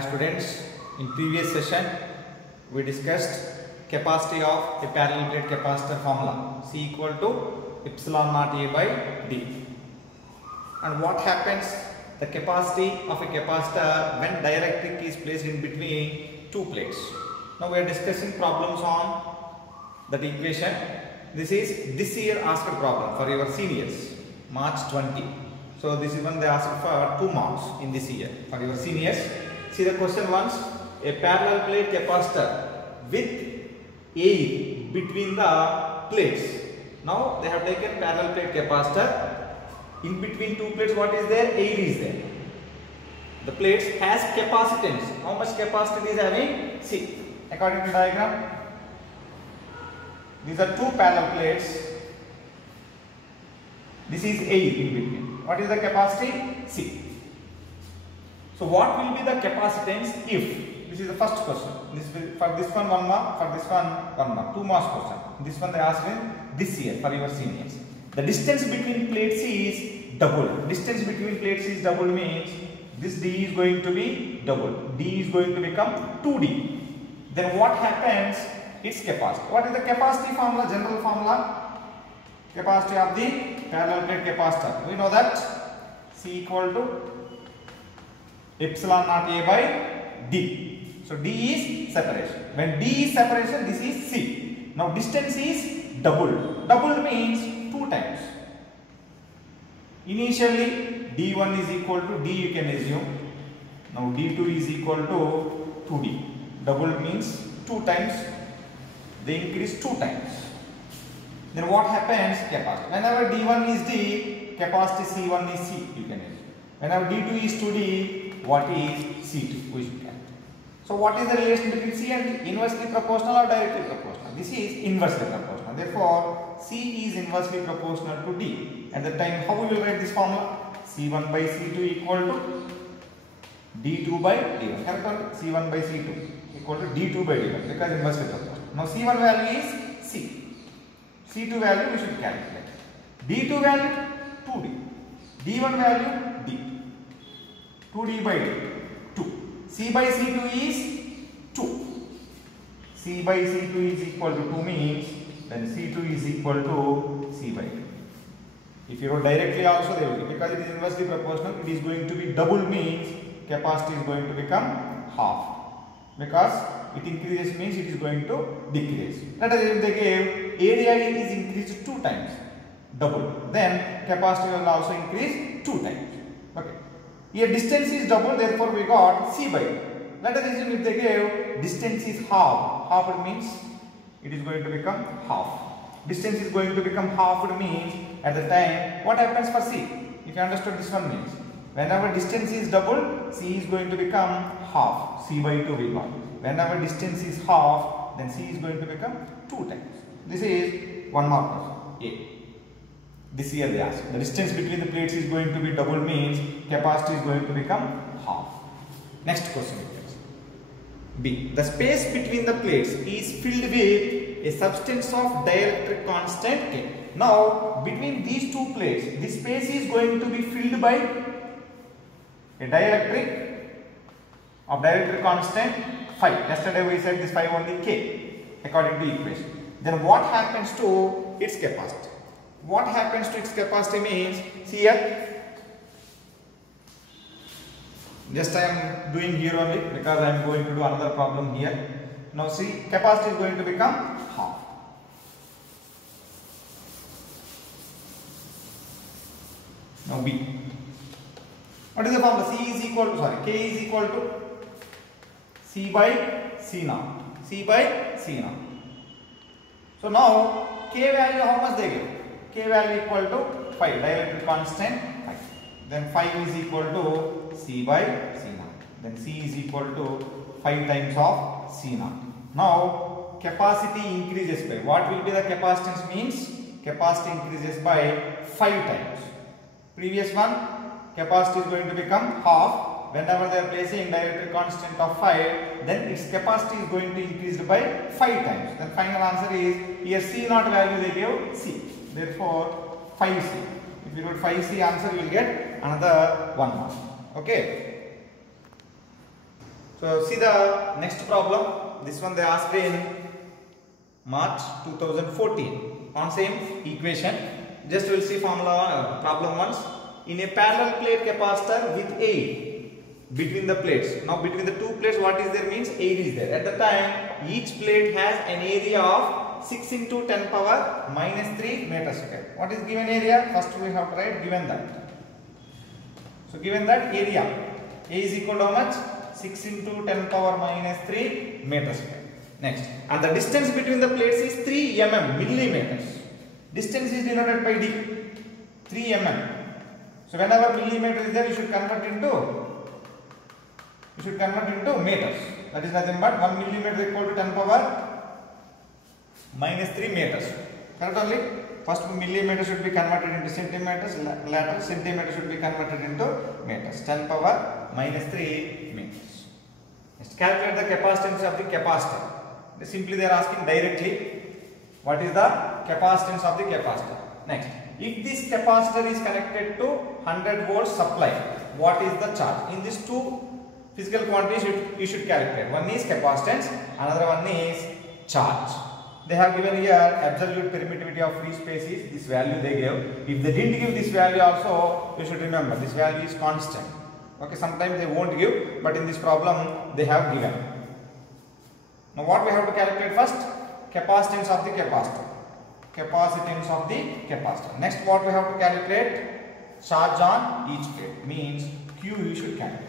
Students, in previous session we discussed capacity of a parallel plate capacitor formula C equal to epsilon naught A by D. And what happens, the capacity of a capacitor when dielectric is placed in between two plates. Now we are discussing problems on that equation. This is this year asked problem for your seniors, March 20. So this is when they asked for 2 marks in this year for your seniors. See the question once. A parallel plate capacitor with air between the plates. Now they have taken parallel plate capacitor. In between two plates, what is there? Air is there. The plates has capacitance. How much capacity is having? See, according to diagram, these are two parallel plates. This is air in between. What is the capacity? C. So what will be the capacitance if, this is the first question, for this one 1 mark, for this one 1 mark, 2 marks question. This one they asked in this year for your seniors. The distance between plates is double. Distance between plates is double means this D is going to be double. D is going to become 2D. Then what happens? Its capacity. What is the capacity formula? General formula. Capacity of the parallel plate capacitor. We know that C equal to epsilon naught A by D. So D is separation. When D is separation, this is C. Now distance is double. Double means 2 times. Initially D1 is equal to D, you can assume. Now D2 is equal to 2D. Double means 2 times. They increase 2 times. Then what happens? Capacity. Whenever D1 is D, capacity C1 is C, you can assume. Whenever D2 is 2D, what is C2? We should calculate. So what is the relation between C and D? Inversely proportional or directly proportional? This is inversely proportional. Therefore, C is inversely proportional to D. At the time, how we will write this formula? C1 by C2 equal to D2 by D1. Correct? C1 by C2 equal to D2 by D1 because inversely proportional. Now C1 value is C. C2 value we should calculate. D2 value 2D. D1 value D. 2D by D. 2. C by C2 is 2. C by C2 is equal to 2 means then C2 is equal to C by D. If you wrote directly also they will be, because it is inversely proportional, it is going to be double means capacity is going to become half. Because it increases means it is going to decrease. Let us if they gave area is increased 2 times, double, then capacity will also increase 2 times. Okay. Here distance is double, therefore we got C by D. Let us assume if they gave distance is half. Half means it is going to become half. Distance is going to become half means at the time what happens for C? If you understood this one means whenever distance is double, C is going to become half. C by 2 we got. Whenever distance is half, then C is going to become 2 times. This is 1 mark A. This year they asked. The distance between the plates is going to be double means capacity is going to become half. Next question is B. The space between the plates is filled with a substance of dielectric constant K. Now between these two plates, this space is going to be filled by a dielectric of dielectric constant phi. Yesterday we said this phi only K according to equation. Then what happens to its capacity? What happens to its capacity means, see here, just I am doing here only because I am going to do another problem here. Now see, capacity is going to become half. Now B. What is the formula? C is equal to, K is equal to C by C naught. C by C naught. So now K value how much they give? K value equal to phi, dielectric constant phi. Then phi is equal to C by C naught. Then C is equal to 5 times of C naught. Now capacity increases by, what will be the capacitance means? Capacity increases by 5 times. Previous one, capacity is going to become half. Whenever they are placing dielectric constant of 5, then its capacity is going to increase by 5 times. Then final answer is, here C naught value they gave C. Therefore 5C. If you wrote 5C answer, you will get another 1 mark. Okay. So see the next problem. This one they asked in March 2014 on same equation. Just we'll see formula problem once. In a parallel plate capacitor with air between the plates. Now between the two plates, what is there means air is there. At the time, each plate has an area of 6 into 10 power minus 3 meter square. What is given area? First we have to write given that. So given that area, A is equal to how much? 6 into 10 power minus 3 meter square. Next, and the distance between the plates is 3 mm, millimeters. Distance is denoted by D, 3 mm. So whenever millimeter is there, you should convert into meters. That is nothing but 1 millimeter equal to 10 power minus 3 meters. Correct only? First millimeter should be converted into centimeters, later centimeter should be converted into meters. 10 power minus 3 meters. Next, calculate the capacitance of the capacitor. Simply they are asking directly what is the capacitance of the capacitor. Next, if this capacitor is connected to 100 volts supply, what is the charge? In these two physical quantities you should calculate. One is capacitance, another one is charge. They have given here absolute permittivity of free space is this value they gave. If they didn't give this value also, you should remember this value is constant. Okay, sometimes they won't give, but in this problem they have given. Now what we have to calculate first? Capacitance of the capacitor. Capacitance of the capacitor. Next, what we have to calculate? Charge on each plate. Means Q you should calculate.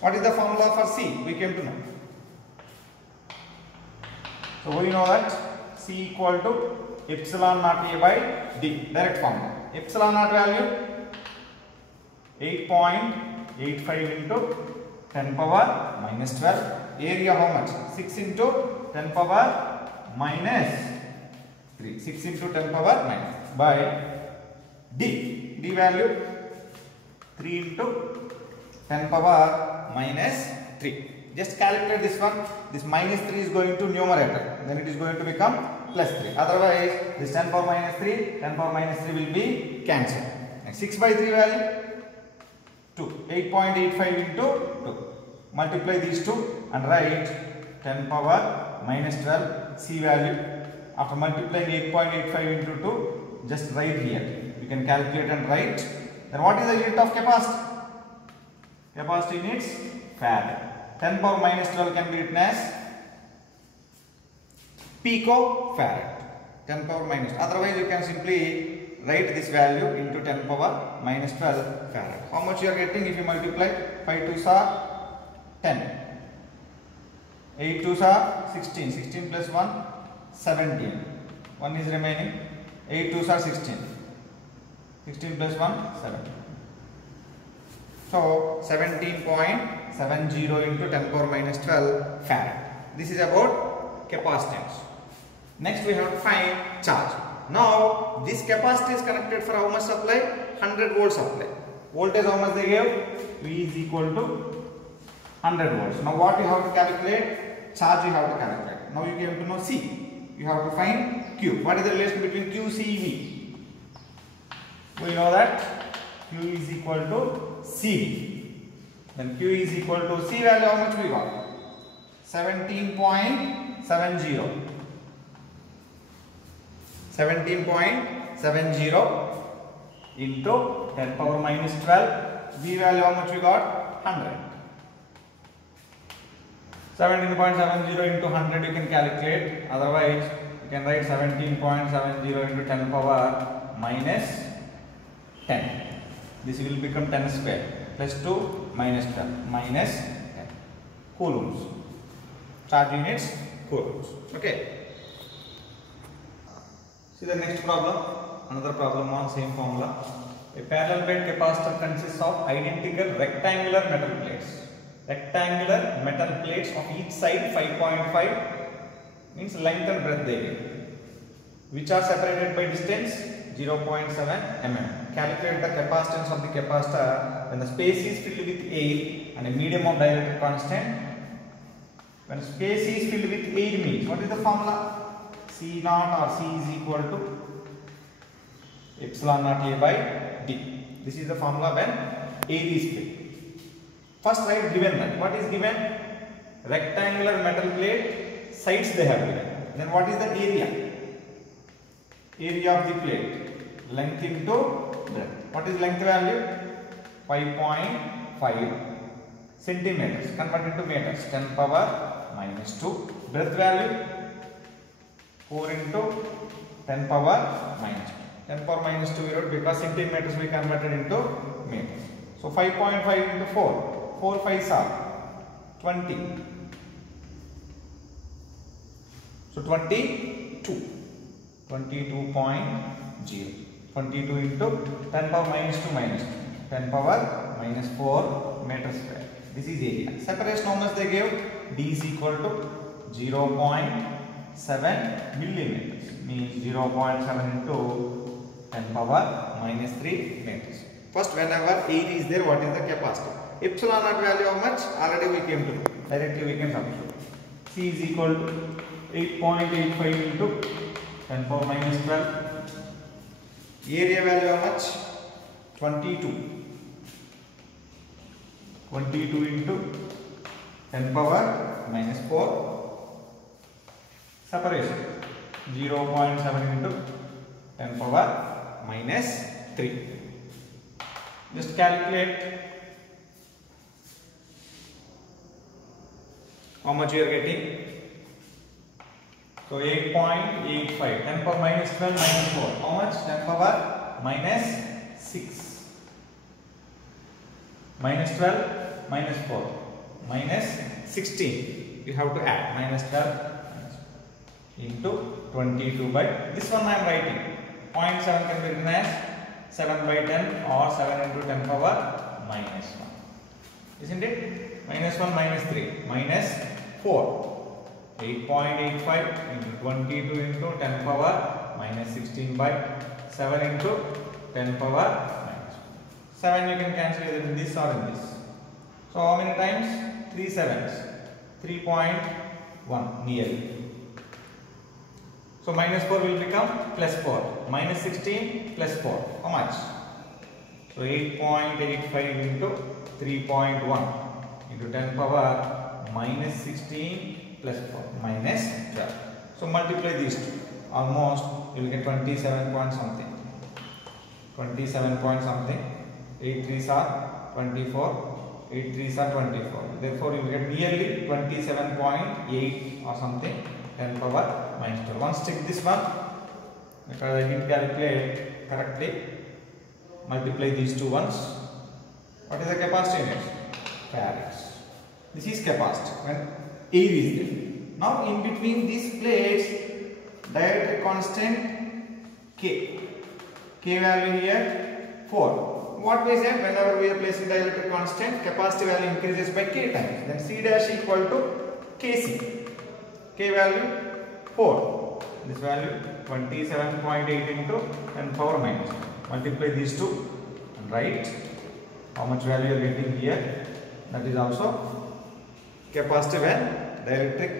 What is the formula for C? We came to know. So we know that C equal to epsilon naught A by D. Direct formula. Epsilon naught value 8.85 into 10 power minus 12. Area how much? 6 into 10 power minus 3. 6 into 10 power minus by D. D value 3 into 10 power minus 3. Just calculate this one. This minus 3 is going to numerator. Then it is going to become plus 3. Otherwise, this 10 power minus 3, 10 power minus 3 will be cancelled. Next, 6 by 3 value 2. 8.85 into 2. Multiply these two and write 10 power minus 12 C value. After multiplying 8.85 into 2, just write here. You can calculate and write. Then what is the unit of capacity? Capacity units farad. 10 power minus 12 can be written as picofarad. 10 power minus. Otherwise, you can simply write this value into 10 power minus 12 farad. How much you are getting if you multiply? 5 2s are 10. 8 2s are 16. 16 plus 1, 17. 1 is remaining. 8 2s are 16. 16 plus 1, 17. So 17.70 into 10 power minus 12 farad. This is about capacitance. Next we have to find charge. Now this capacitor is connected for how much supply? 100 volt supply. Voltage how much they gave? V is equal to 100 volts. Now what you have to calculate? Charge you have to calculate. Now you came to know C. You have to find Q. What is the relation between Q, C, V? We know that Q is equal to C. Then Q is equal to C value how much we got? 17.70. 17.70 into 10 power minus 12. V value how much we got? 100. 17.70 into 100 you can calculate. Otherwise, you can write 17.70 into 10 power minus 10. This will become 10 square plus 2 minus 12 minus 10 coulombs. Charge units coulombs. Okay. See the next problem. Another problem on same formula. A parallel plate capacitor consists of identical rectangular metal plates. Rectangular metal plates of each side 5.5 means length and breadth they give, which are separated by distance 0.7 mm. Calculate the capacitance of the capacitor when the space is filled with air and a medium of dielectric constant. When space is filled with air means what is the formula? C naught or C is equal to epsilon naught A by D. This is the formula when air is filled. First write given that. What is given? rectangular metal plate, sides they have given. Then what is the area? Area of the plate, length into breadth. What is length value? 5.5 centimeters. Convert into meters. 10 power minus 2. Breadth value 4 into 10 power minus 2. 10 power minus 2 because centimeters we converted into meters. So 5.5 into 4. 4 5s are 20. So 22. 22.0. 22 into 10 power minus 2 minus 2. 10 power minus 4 meters square. This is area. Separation how much they gave? D is equal to 0.7 millimeters. Means 0.7 into 10 power minus 3 meters. First, whenever area is there, what is the capacity? Epsilon naught value how much? Already we came to know. Directly we can substitute. C is equal to 8.85 into 10 power minus 12. Area value how much? 22. 22 into 10 power minus 4. Separation 0.7 into 10 power minus 3. Just calculate how much you are getting. So 8.85, 10 power minus 12 minus 4. How much? 10 power minus 6. Minus 12 minus 4 minus 16. You have to add minus 12 into 22 by this one I am writing. 0.7 can be written as 7 by 10 or 7 into 10 power minus 1. Isn't it? Minus 1 minus 3 minus 4. 8.85 into 22 into 10 power minus 16 by 7 into 10 power minus 7. You can cancel either in this or in this. So how many times? 3 sevens. 3.1 nearly. So minus 4 will become plus 4. Minus 16 plus 4. How much? So 8.85 into 3.1 into 10 power minus 16 plus 4 minus 12. So multiply these two. Almost you will get 27 point something. 27 point something. 8 3s are 24. 8 3s are 24. Therefore you will get nearly 27.8 or something. 10 power minus 12. Once check this one because I didn't calculate correctly. Multiply these two ones. What is the capacity in it? Farads. This is capacity when air is there. Now in between these plates, dielectric constant K. K value here 4. What we say, whenever we are placing dielectric constant, capacity value increases by K times. Then C dash equal to Kc. K value 4. This value 27.8 into 10 power minus 1. Multiply these two and write how much value you are getting here. That is also capacity when dielectric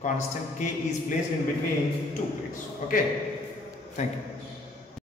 constant K is placed in between two plates. Okay. Thank you.